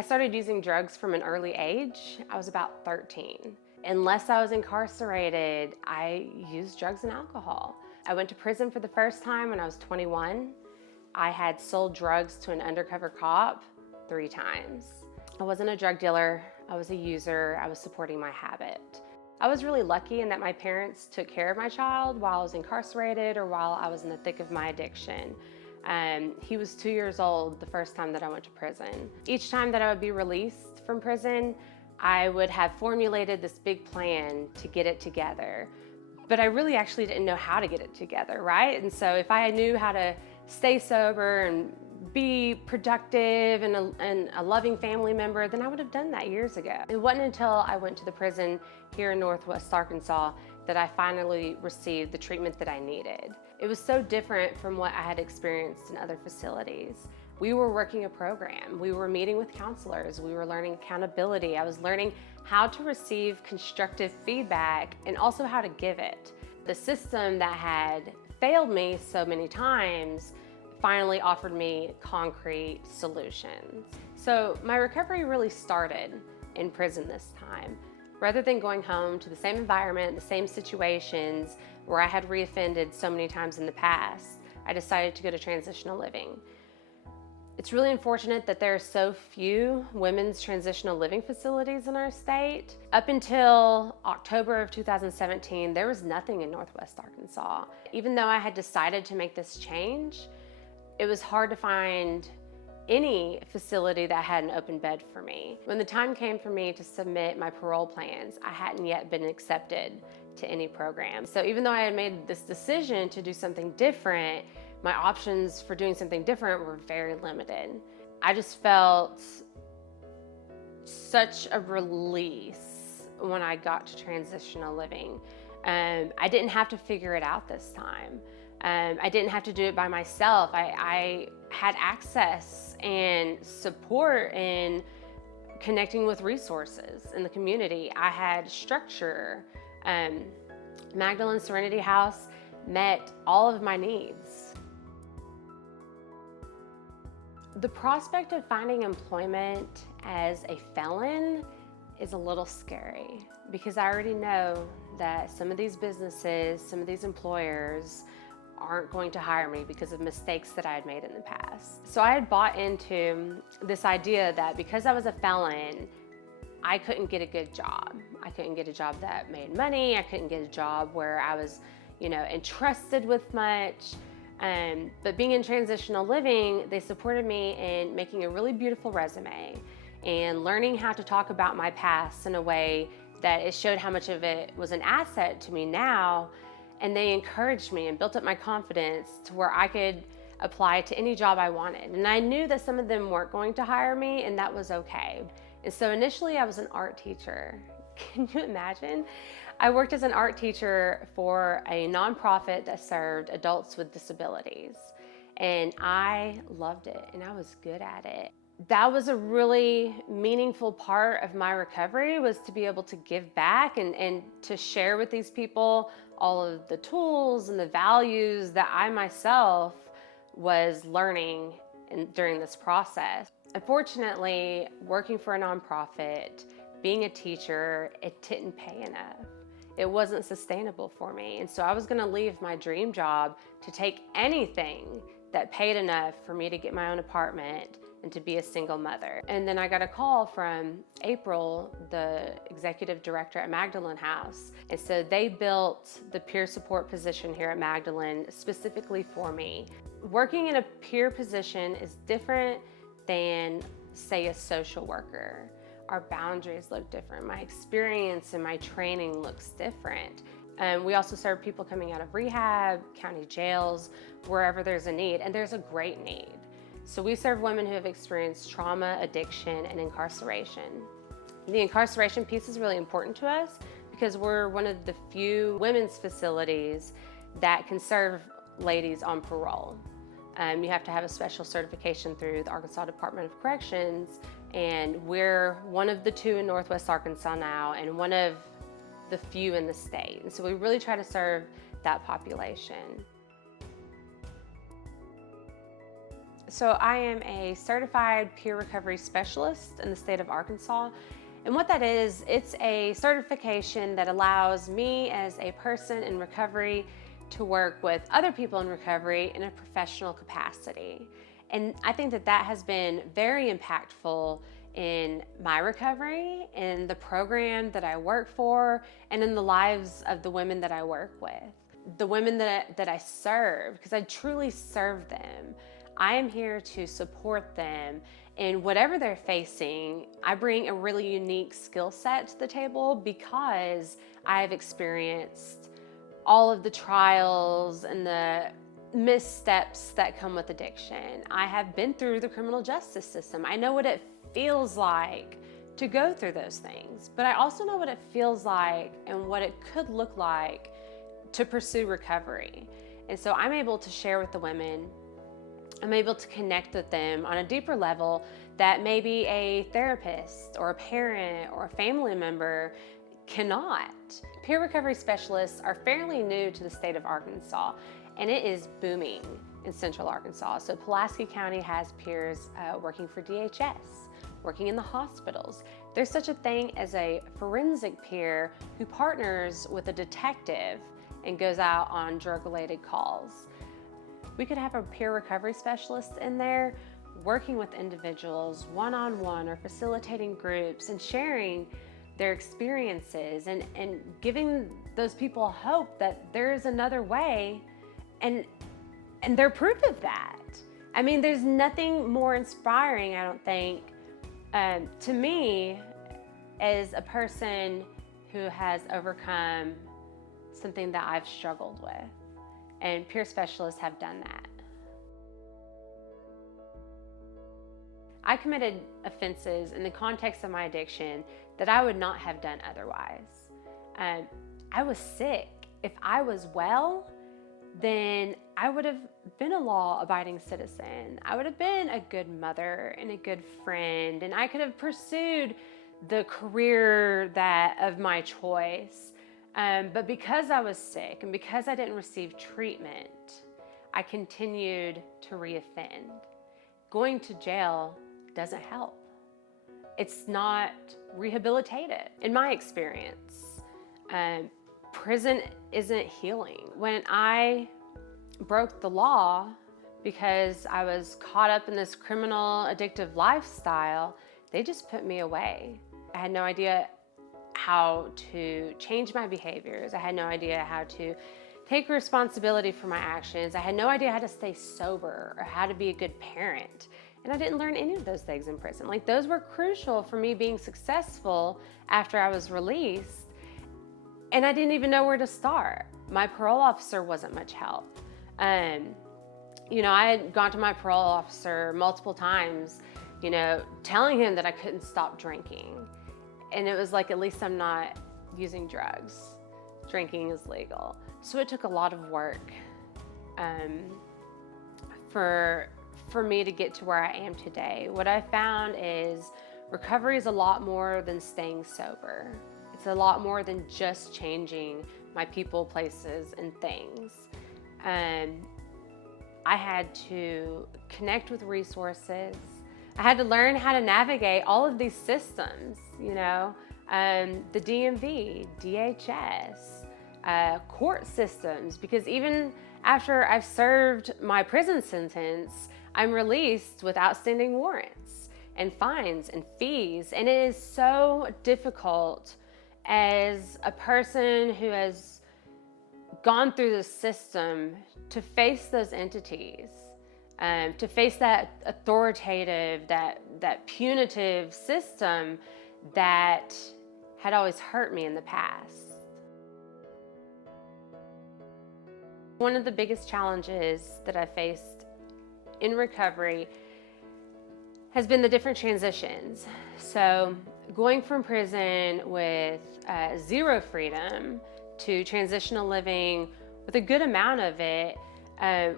I started using drugs from an early age. I was about 13. Unless I was incarcerated, I used drugs and alcohol. I went to prison for the first time when I was 21. I had sold drugs to an undercover cop 3 times. I wasn't a drug dealer, I was a user, I was supporting my habit. I was really lucky in that my parents took care of my child while I was incarcerated or while I was in the thick of my addiction. He was 2 years old the first time that I went to prison. Each time that I would be released from prison, I would have formulated this big plan to get it together. But I really actually didn't know how to get it together, right? And so if I knew how to stay sober and be productive and a loving family member, then I would have done that years ago. It wasn't until I went to the prison here in Northwest Arkansas that I finally received the treatment that I needed. It was so different from what I had experienced in other facilities. We were working a program. We were meeting with counselors. We were learning accountability. I was learning how to receive constructive feedback and also how to give it. The system that had failed me so many times finally offered me concrete solutions. So my recovery really started in prison this time. Rather than going home to the same environment, the same situations where I had reoffended so many times in the past, I decided to go to transitional living. It's really unfortunate that there are so few women's transitional living facilities in our state. Up until October of 2017, there was nothing in Northwest Arkansas. Even though I had decided to make this change, it was hard to find any facility that had an open bed for me. When the time came for me to submit my parole plans, I hadn't yet been accepted to any program. So even though I had made this decision to do something different, my options for doing something different were very limited. I just felt such a release when I got to transitional living. I didn't have to figure it out this time. I didn't have to do it by myself. I had access and support in connecting with resources in the community. I had structure. Magdalene Serenity House met all of my needs. The prospect of finding employment as a felon is a little scary because I already know that some of these businesses, some of these employers aren't going to hire me because of mistakes that I had made in the past. So I had bought into this idea that because I was a felon, I couldn't get a good job. I couldn't get a job that made money. I couldn't get a job where I was, entrusted with much. But being in transitional living, they supported me in making a really beautiful resume and learning how to talk about my past in a way that it showed how much of it was an asset to me now. And they encouraged me and built up my confidence to where I could apply to any job I wanted. And I knew that some of them weren't going to hire me, and that was okay. And so initially I was an art teacher. Can you imagine? I worked as an art teacher for a nonprofit that served adults with disabilities. And I loved it, and I was good at it. That was a really meaningful part of my recovery, was to be able to give back and to share with these people all of the tools and the values that I myself was learning during this process. Unfortunately, working for a nonprofit, being a teacher, it didn't pay enough. It wasn't sustainable for me. And so I was gonna leave my dream job to take anything that paid enough for me to get my own apartment and to be a single mother. And then I got a call from April, the executive director at Magdalene House. And so they built the peer support position here at Magdalene specifically for me. Working in a peer position is different than, say, a social worker. Our boundaries look different. My experience and my training looks different. We also serve people coming out of rehab, county jails, wherever there's a need, and there's a great need. So we serve women who have experienced trauma, addiction, and incarceration. The incarceration piece is really important to us because we're one of the few women's facilities that can serve ladies on parole. You have to have a special certification through the Arkansas Department of Corrections, and we're one of the 2 in Northwest Arkansas now and one of the few in the state. And so we really try to serve that population. So I am a certified peer recovery specialist in the state of Arkansas. And what that is, it's a certification that allows me as a person in recovery to work with other people in recovery in a professional capacity. And I think that that has been very impactful in my recovery, in the program that I work for, and in the lives of the women that I work with. The women that I serve, because I truly serve them. I am here to support them in whatever they're facing. I bring a really unique skill set to the table because I've experienced all of the trials and the missteps that come with addiction. I have been through the criminal justice system. I know what it feels like to go through those things, but I also know what it feels like and what it could look like to pursue recovery. And so I'm able to share with the women, I'm able to connect with them on a deeper level that maybe a therapist or a parent or a family member cannot. Peer recovery specialists are fairly new to the state of Arkansas, and it is booming in central Arkansas. So Pulaski County has peers working for DHS, working in the hospitals. There's such a thing as a forensic peer who partners with a detective and goes out on drug-related calls. We could have a peer recovery specialist in there working with individuals one-on-one or facilitating groups and sharing their experiences and giving those people hope that there is another way, and they're proof of that. I mean, there's nothing more inspiring, I don't think, to me as a person who has overcome something that I've struggled with, and peer specialists have done that. I committed offenses in the context of my addiction that I would not have done otherwise. I was sick. If I was well, then I would have been a law-abiding citizen. I would have been a good mother and a good friend, and I could have pursued the career of my choice. But because I was sick and because I didn't receive treatment, I continued to reoffend. Going to jail doesn't help. It's not rehabilitative. In my experience, prison isn't healing. When I broke the law because I was caught up in this criminal addictive lifestyle, they just put me away. I had no idea how to change my behaviors. I had no idea how to take responsibility for my actions. I had no idea how to stay sober or how to be a good parent. And I didn't learn any of those things in prison. Like, those were crucial for me being successful after I was released. And I didn't even know where to start. My parole officer wasn't much help. You know, I had gone to my parole officer multiple times, you know, telling him that I couldn't stop drinking. And it was like, at least I'm not using drugs. Drinking is legal. So it took a lot of work for me to get to where I am today. What I found is recovery is a lot more than staying sober. It's a lot more than just changing my people, places, and things. I had to connect with resources. I had to learn how to navigate all of these systems, you know, the DMV, DHS, court systems, because even after I've served my prison sentence, I'm released with outstanding warrants and fines and fees. And it is so difficult as a person who has gone through the system to face those entities, to face that authoritative, that punitive system that had always hurt me in the past. One of the biggest challenges that I faced in recovery has been the different transitions. So going from prison with zero freedom to transitional living with a good amount of it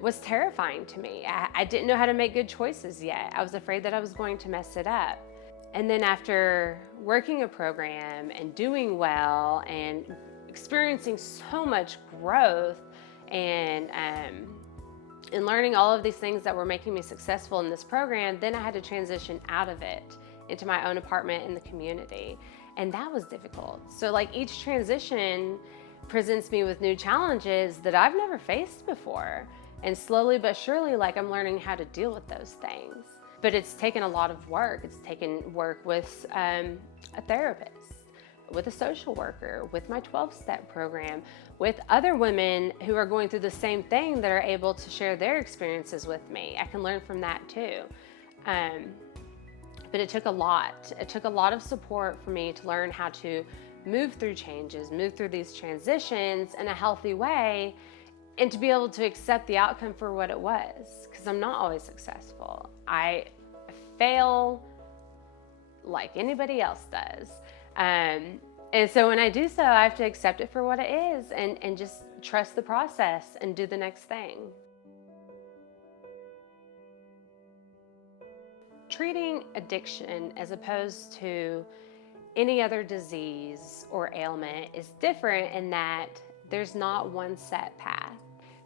was terrifying to me. I didn't know how to make good choices yet. I was afraid that I was going to mess it up. And then after working a program and doing well and experiencing so much growth and In learning all of these things that were making me successful in this program, then I had to transition out of it into my own apartment in the community. And that was difficult. So like each transition presents me with new challenges that I've never faced before. And slowly but surely, like I'm learning how to deal with those things. But it's taken a lot of work. It's taken work with a therapist, with a social worker, with my 12-step program, with other women who are going through the same thing that are able to share their experiences with me. I can learn from that too. But it took a lot. It took a lot of support for me to learn how to move through changes, move through these transitions in a healthy way, and to be able to accept the outcome for what it was, because I'm not always successful. I fail like anybody else does. And so when I do so, I have to accept it for what it is and just trust the process and do the next thing. Treating addiction as opposed to any other disease or ailment is different in that there's not one set path.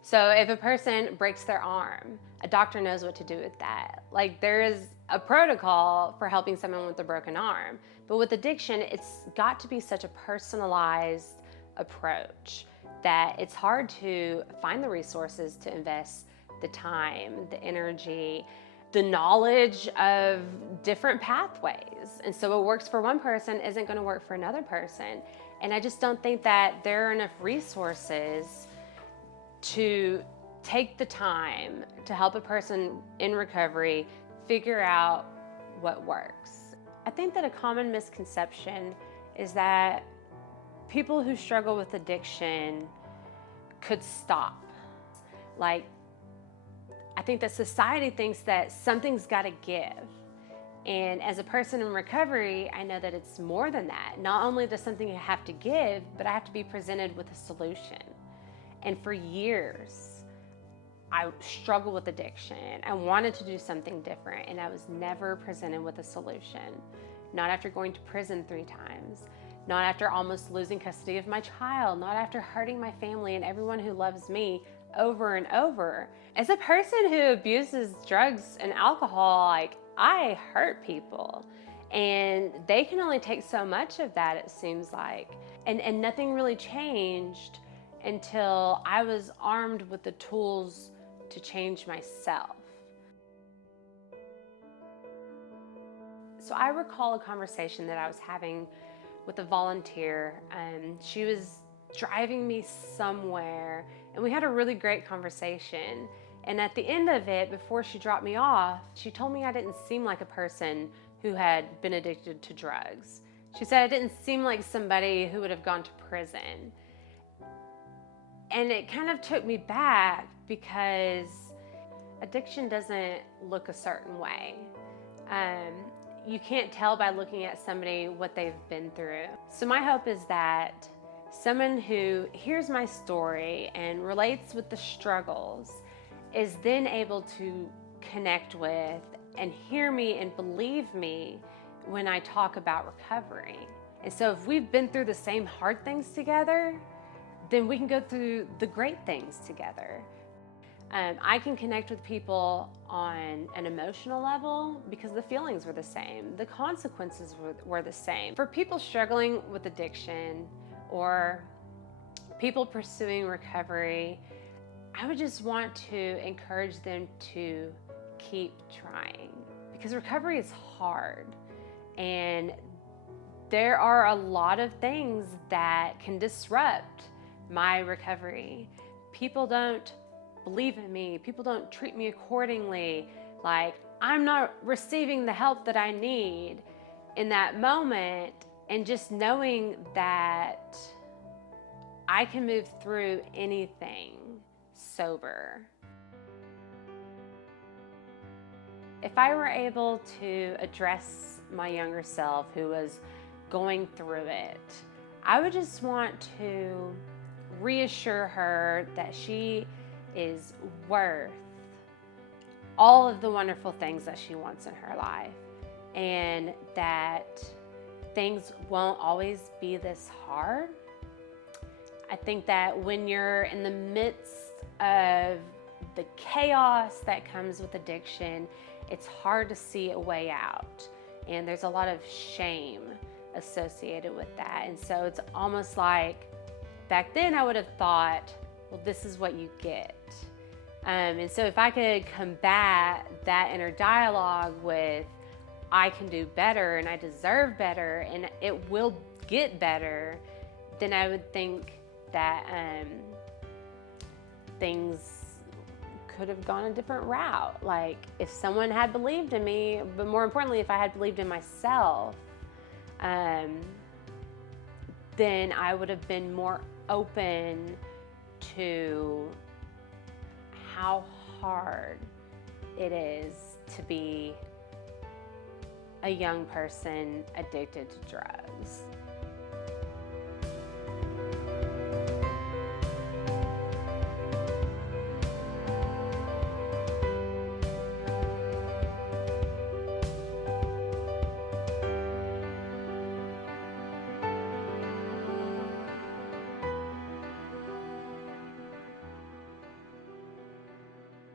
So if a person breaks their arm, a doctor knows what to do with that. Like there is a protocol for helping someone with a broken arm. But with addiction, it's got to be such a personalized approach that it's hard to find the resources to invest the time, the energy, the knowledge of different pathways. And so what works for one person isn't going to work for another person. And I just don't think that there are enough resources to take the time to help a person in recovery figure out what works. I think that a common misconception is that people who struggle with addiction could stop. Like, I think that society thinks that something's got to give. And as a person in recovery, I know that it's more than that. Not only does something have to give, but I have to be presented with a solution. And for years, I struggled with addiction. I wanted to do something different, and I was never presented with a solution. Not after going to prison 3 times, not after almost losing custody of my child, not after hurting my family and everyone who loves me over and over. As a person who abuses drugs and alcohol, like, I hurt people, and they can only take so much of that, it seems like. And nothing really changed until I was armed with the tools to change myself. So I recall a conversation that I was having with a volunteer. She was driving me somewhere, and we had a really great conversation. And at the end of it, before she dropped me off, she told me I didn't seem like a person who had been addicted to drugs. She said I didn't seem like somebody who would have gone to prison. And it kind of took me back, because addiction doesn't look a certain way. You can't tell by looking at somebody what they've been through. So my hope is that someone who hears my story and relates with the struggles is then able to connect with and hear me and believe me when I talk about recovery. And so if we've been through the same hard things together, then we can go through the great things together. I can connect with people on an emotional level because the feelings were the same. The consequences were the same. For people struggling with addiction or people pursuing recovery, I would just want to encourage them to keep trying, because recovery is hard, and there are a lot of things that can disrupt my recovery. People don't believe in me. People don't treat me accordingly. Like, I'm not receiving the help that I need in that moment. And just knowing that I can move through anything sober. If I were able to address my younger self who was going through it, I would just want to reassure her that she is worth all of the wonderful things that she wants in her life, and that things won't always be this hard. I think that when you're in the midst of the chaos that comes with addiction, it's hard to see a way out. And there's a lot of shame associated with that. And so it's almost like back then I would have thought, well, this is what you get. And so if I could combat that inner dialogue with, I can do better and I deserve better and it will get better, then I would think that things could have gone a different route. Like if someone had believed in me, but more importantly, if I had believed in myself, then I would have been more open to how hard it is to be a young person addicted to drugs.